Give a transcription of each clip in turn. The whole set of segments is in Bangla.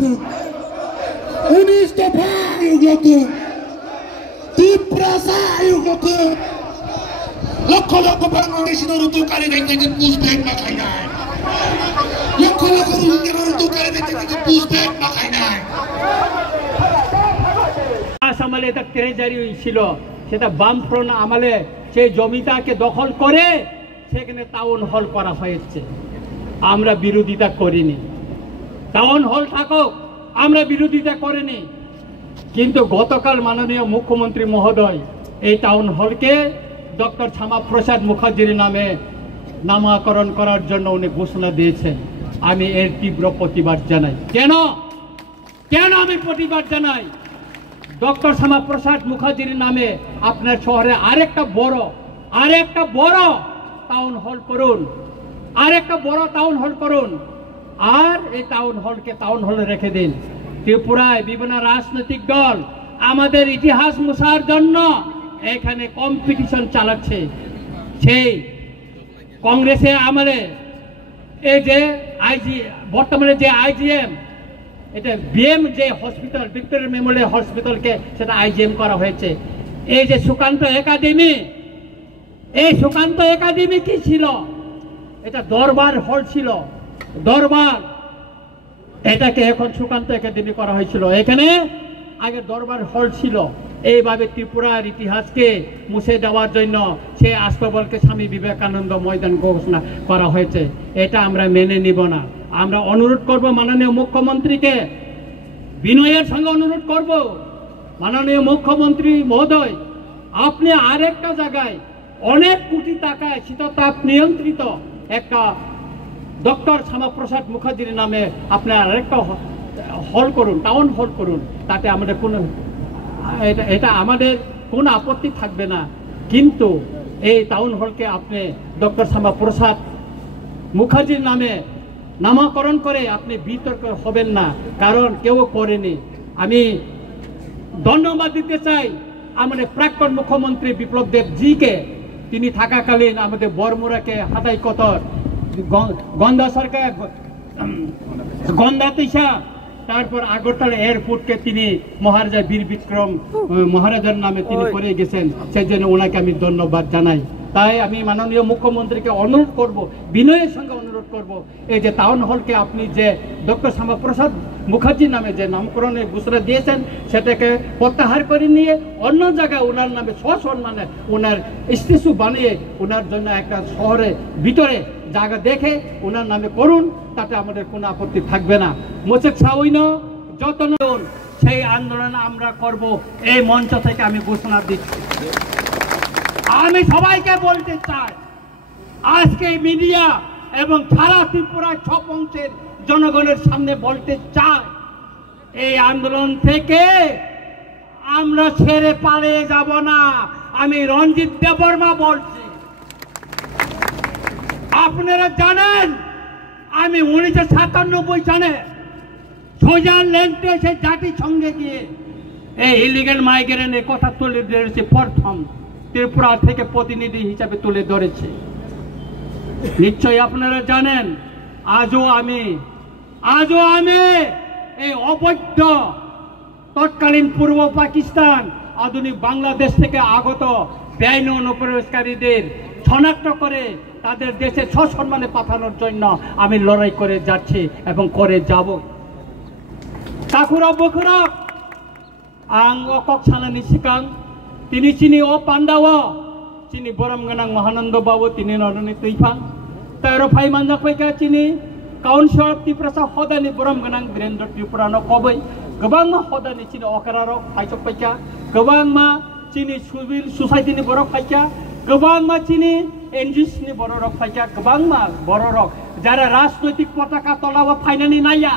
আয়োগ 19 দফা আয়োগ ত্রিপুরা আয়োগ লক্ষ লক্ষ বাংলাদেশিদের দোকানে দেখতে পুষব্যাগ মাখায় নাই লক্ষ লক্ষ রোহিঙ্গার দোকানে দেখতে পুষব্যাগ মাখায় নাই আমলে এটা ট্রেজারি ছিল সেটা বামফ্রন্ট আমলে সেই জমিটাকে দখল করে সেখানে টাউন হল করা হয়েছে আমরা বিরোধিতা করিনি টাউন হল থাকুক আমরা বিরোধিতা করিনি কিন্তু গতকাল মাননীয় মুখ্যমন্ত্রী মহোদয় এই টাউন হলকে ডক্টর শ্যামাপ্রসাদ মুখার্জির নামে নামকরণ করার জন্য উনি ঘোষণা দিয়েছেন আমি এর তীব্র প্রতিবাদ জানাই কেন কেন আমি প্রতিবাদ জানাই ডক্টর শ্যামাপ্রসাদ মুখার্জির নামে আপনার শহরে আরেকটা বড় টাউন হল করুন আরেকটা বড় টাউন হল করুন আর এই টাউন হলকে টাউন হলে রেখে দিন ত্রিপুরায় বিভিন্ন রাজনৈতিক দল আমাদের ইতিহাস মুছার জন্য এখানে কম্পিটিশন চালাচ্ছে সেই কংগ্রেসের আমলে এই যে বর্তমানে যে আইজিএম এটা বিএম যে হসপিটাল ভিক্টোরিয়া মেমোরিয়াল হসপিটালকে সেটা আইজিএম করা হয়েছে এই যে সুকান্ত একাডেমি এই সুকান্ত একাডেমি কি ছিল এটা দরবার হল ছিল দরবার এটাকে এখন সুকান্ত একাডেমি করা হয়েছিল এখানে আগে দরবার হল ছিল এইভাবে ত্রিপুরার ইতিহাসকে মুছে দেওয়ার জন্য সেই আস্তবলকে স্বামী বিবেকানন্দ ময়দান ঘোষণা করা হয়েছে এটা আমরা মেনে নিব না আমরা অনুরোধ করব মাননীয় মুখ্যমন্ত্রীকে বিনয়ের সঙ্গে অনুরোধ করব মাননীয় মুখ্যমন্ত্রী মহোদয় আপনি আরেকটা জায়গায় অনেক কোটি টাকায় শীততাপ নিয়ন্ত্রিত একটা ডক্টর শ্যামাপ্রসাদ মুখার্জির নামে আপনি আরেকটা হল করুন টাউন হল করুন তাতে আমাদের কোনো এটা আমাদের কোনো আপত্তি থাকবে না কিন্তু এই টাউন হলকে আপনি ডক্টর শ্যামাপ্রসাদ মুখার্জির নামে নামকরণ করে আপনি বিতর্ক হবেন না কারণ কেউ করেনি আমি ধন্যবাদ দিতে চাই আমাদের প্রাক্তন মুখ্যমন্ত্রী বিপ্লব দেব জিকে তিনি থাকাকালীন আমাদের বরমুরাকে হাতাই কতর গন্ধা সরকার গন্ধা তিসা তারপর আগরতলা এয়ারপোর্টকে তিনি মহারাজা বীর বিক্রম মহারাজার নামে তিনি করে গেছেন সেই জন্য ওনাকে আমি ধন্যবাদ জানাই তাই আমি মাননীয় মুখ্যমন্ত্রীকে অনুরোধ করব বিনয়ের সঙ্গে অনুরোধ করব এই যে টাউন হলকে আপনি যে ডক্টর শ্যামাপ্রসাদ মুখার্জির নামে যে নামকরণের ঘোষণা দিয়েছেন সেটাকে প্রত্যাহার করে নিয়ে অন্য জায়গায় ওনার নামে সসম্মানে ওনার স্ট্যাচু বানিয়ে ওনার জন্য একটা শহরে ভিতরে জায়গা দেখে ওনার নামে করুন তাতে আমাদের কোনো আপত্তি থাকবে না মোচেক সাউইন যত্ন সেই আন্দোলন আমরা করব এই মঞ্চ থেকে আমি ঘোষণা দিচ্ছি আমি সবাইকে বলতে চাই আজকে মিডিয়া এবং সারা ত্রিপুরা 6 অংশের জনগণের সামনে বলতে চাই এই আন্দোলন থেকে আমরা ছেড়ে পালিয়ে যাব না আমি রঞ্জিত দেববর্মা বলছি আপনারা জানেন আমি 1997 সালে সুইজারল্যান্ডে সেই জাতিসংঘে গিয়ে এই ইলিগাল মাইগ্রেন্টের কথা তুলে ধরেছে প্রথম ত্রিপুরা থেকে প্রতিনিধি হিসাবে তুলে ধরেছে নিশ্চয়ই আপনারা জানেন আজও আমি এই অবৈধ তৎকালীন পূর্ব পাকিস্তান আধুনিক বাংলাদেশ থেকে আগত বেআইন অনুপ্রবেশকারীদের শনাক্ত করে তাদের দেশে সসম্মানে পাঠানোর জন্য আমি লড়াই করে যাচ্ছি এবং করে যাব কাকুরা বকুরা আং অকক সানানি সিকাং তিনি চিনি ও পান্ডাও চিনি বরম গনাং মহানন্দ বাবু তিনি নরনি তৈফাং তার ফাই মানজা ফাইকা চিনি কাউন্সিলর ত্রিপুরা হদানি বরम गनां वीरेंद्र त्रिपुरानो कबै गोबां मा हदानि चिनि अकारारो फाइचक फाइका गोबां मा चिनि सिभिल सोसाइटिनि बरक फाइका गोबां मा चिनि एनजिओसनि बरक फाइका गोबां मा बरक যারা রাজনৈতিক পতাকা তলাও ফাইনানি নাইয়া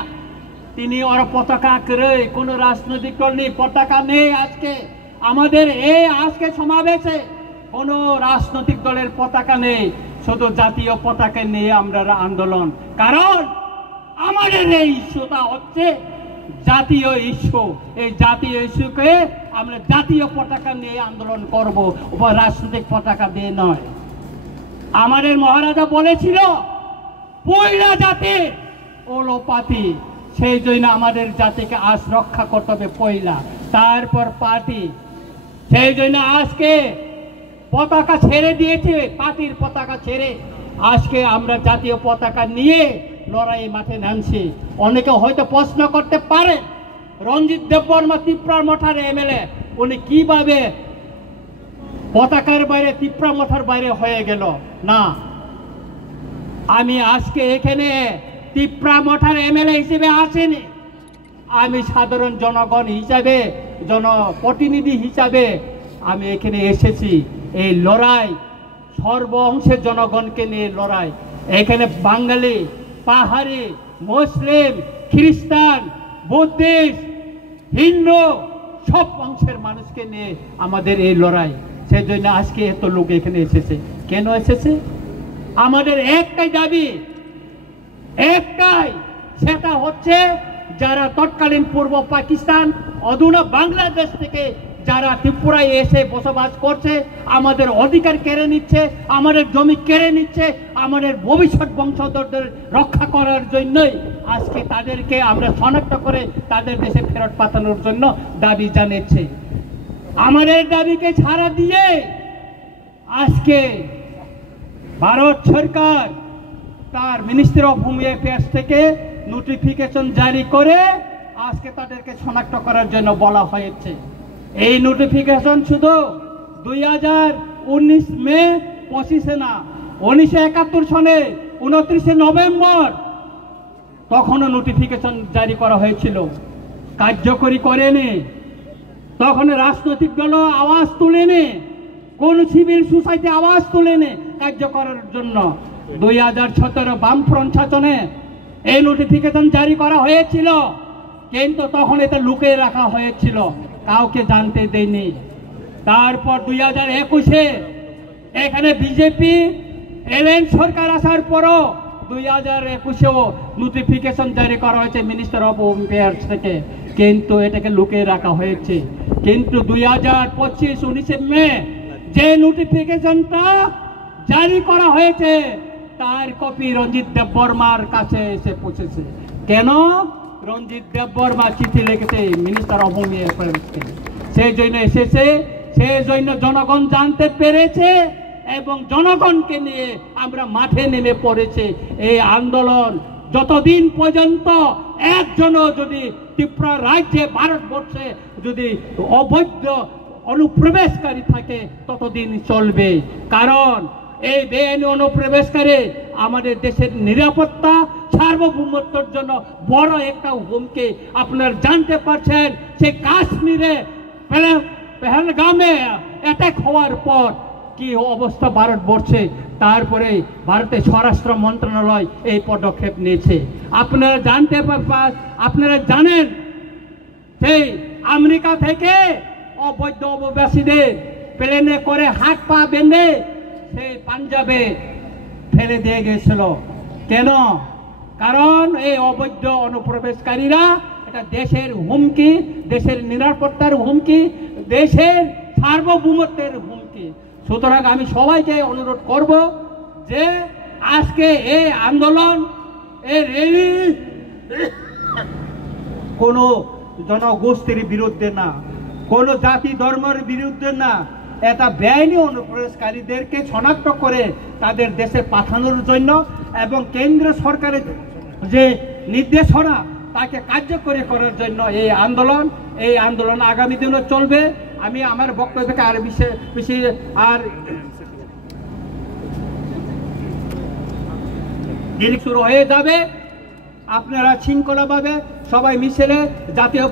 তিনি আর পতাকা করে কোন রাজনৈতিক দল নেই পতাকা নেই আজকে আমাদের এই আজকে সমাবেশে কোন রাজনৈতিক দলের পতাকা নেই শুধু জাতীয় পতাকা নিয়ে আমরা আন্দোলন কারণ আমাদের এই ইস্যুটা হচ্ছে জাতীয় ইস্যু এই জাতীয় ইস্যুকে আমরা জাতীয় পতাকা নিয়ে আন্দোলন করব রাজনৈতিক পতাকা দিয়ে নয় আমাদের মহারাজা বলেছিল পয়লা জাতি ওলোপাতি সেই জন্য আমাদের জাতিকে আজ রক্ষা করতে হবে পয়লা, তারপর পার্টি। সেই জন্য আজকে পতাকা ছেড়ে দিয়েছে, পার্টির পতাকা ছেড়ে আজকে আমরা জাতীয় পতাকা নিয়ে লড়াই মাঠে নামছি। অনেকে হয়তো প্রশ্ন করতে পারে রঞ্জিত দেববর্মা তিপ্রামঠার এমএলএ, উনি কিভাবে পতাকার বাইরে তিপ্রামঠার বাইরে হয়ে গেল? না, আমি আজকে এখানে তিপ্রামঠার এমএলএ হিসেবে আসেনি, আমি সাধারণ জনগণ হিসাবে, জনপ্রতিনিধি হিসাবে আমি এখানে এসেছি। এই লড়াই সর্ব অংশের জনগণকে নিয়ে লড়াই। এখানে বাঙালি, পাহাড়ি, মুসলিম, খ্রিস্টান, বুদ্ধিস্ট, হিন্দু সব অংশের মানুষকে নিয়ে আমাদের এই লড়াই। সেই জন্য আজকে এত লোক এখানে এসেছে। কেন এসেছে? আমাদের একটাই দাবি, একটাই, সেটা হচ্ছে যারা তৎকালীন পূর্ব পাকিস্তান, অধুনা বাংলাদেশ থেকে যারা ত্রিপুরায় এসে বসবাস করছে, আমাদের অধিকার কেড়ে নিচ্ছে, আমাদের জমি কেড়ে নিচ্ছে, আমাদের ভবিষ্যৎ বংশধরদের রক্ষা করার জন্যই আজকে তাদেরকে আমরা শনাক্ত করে তাদের দেশে ফেরত পাঠানোর জন্য দাবি জানিয়েছে। আমাদের দাবিকে ছাড়া দিয়ে আজকে ভারত সরকার তার মিনিস্ট্রি অফ হোম অ্যাফেয়ার্স থেকে নোটিফিকেশন জারি করে আজকে তাদেরকে শনাক্ত করার জন্য বলা হয়েছে। এই নোটিফিকেশন শুধু 2019 মে 25 না, 1971 সনে 29 নভেম্বর তখনও নোটিফিকেশন জারি করা হয়েছিল, কার্যকরী করেনি। তখন রাজনৈতিক দল আওয়াজ তুলেনি, কোন সিভিল সোসাইটি আওয়াজ তুলেনি কার্য করার জন্য। 2017 বামফ্রন্ট শাসনে এই নোটিফিকেশন জারি করা হয়েছিল, কিন্তু তখন এটা লুকিয়ে রাখা হয়েছিল, কাউকে জানতে দেয়নি। তারপর 2021 এখানে বিজেপি এলেন সরকার আসার পরও 2021-এও নোটিফিকেশন জারি করা হয়েছে মিনিস্টার অফ হোম অ্যাফেয়ার্স থেকে, কিন্তু এটাকে লুকিয়ে রাখা হয়েছে। কিন্তু 2025-19 মে যে নোটিফিকেশনটা জারি করা হয়েছে তার কপি রঞ্জিত দেববর্মার কাছে এসে পৌঁছেছে। কেন? রঞ্জিত দেববর্মা চিঠি লিখেছে মিনিস্টার অফ হোম অ্যাফেয়ার্সকে, সেই জন্য এসেছে, সেই জন্য জনগণ জানতে পেরেছে এবং জনগণকে নিয়ে আমরা মাঠে নেমে পড়েছে। এই আন্দোলন যতদিন পর্যন্ত একজনও যদি ত্রিপুরা রাজ্যে, ভারতবর্ষে যদি অবৈধ অনুপ্রবেশকারী থাকে ততদিন চলবে। কারণ এই বেআইনি অনুপ্রবেশকারী আমাদের দেশের নিরাপত্তা, সার্বভৌমত্বের জন্য বড় একটা হুমকি। আপনারা জানতে পারছেন সে কাশ্মীরে পেহেলগামে অ্যাটাক হওয়ার পর কি অবস্থা ভারতবর্ষে, তারপরে ভারতের স্বরাষ্ট্র মন্ত্রণালয় এই পদক্ষেপ নিয়েছে। আপনারা জানেন সেই আমেরিকা থেকে অবৈধ অভিবাসীদের প্লেনে করে হাত পা বেঁধে সেই পাঞ্জাবে ফেলে দিয়ে গেছিল। কেন? কারণ এই অবৈধ অনুপ্রবেশকারীরা এটা দেশের হুমকি, দেশের নিরাপত্তার হুমকি, দেশের সার্বভৌমত্বের হুমকি। সুতরাং আমি সবাইকে অনুরোধ করব যে আজকে এই আন্দোলন, এই র্যালি কোনো জনগোষ্ঠীর বিরুদ্ধে না, কোনো জাতি ধর্মের বিরুদ্ধে না, এটা বেআইনি অনুপ্রবেশকারীদেরকে শনাক্ত করে তাদের দেশে পাঠানোর জন্য এবং কেন্দ্র সরকারের যে নির্দেশনা তাকে কার্যকরী করার জন্য এই আন্দোলন আগামী দিনও চলবে। আমি আমার বক্তব্যকে আর বেশি আর শুরু হয়ে যাবে। আপনারা শৃঙ্খলাভাবে সবাই মিছিলে জাতীয়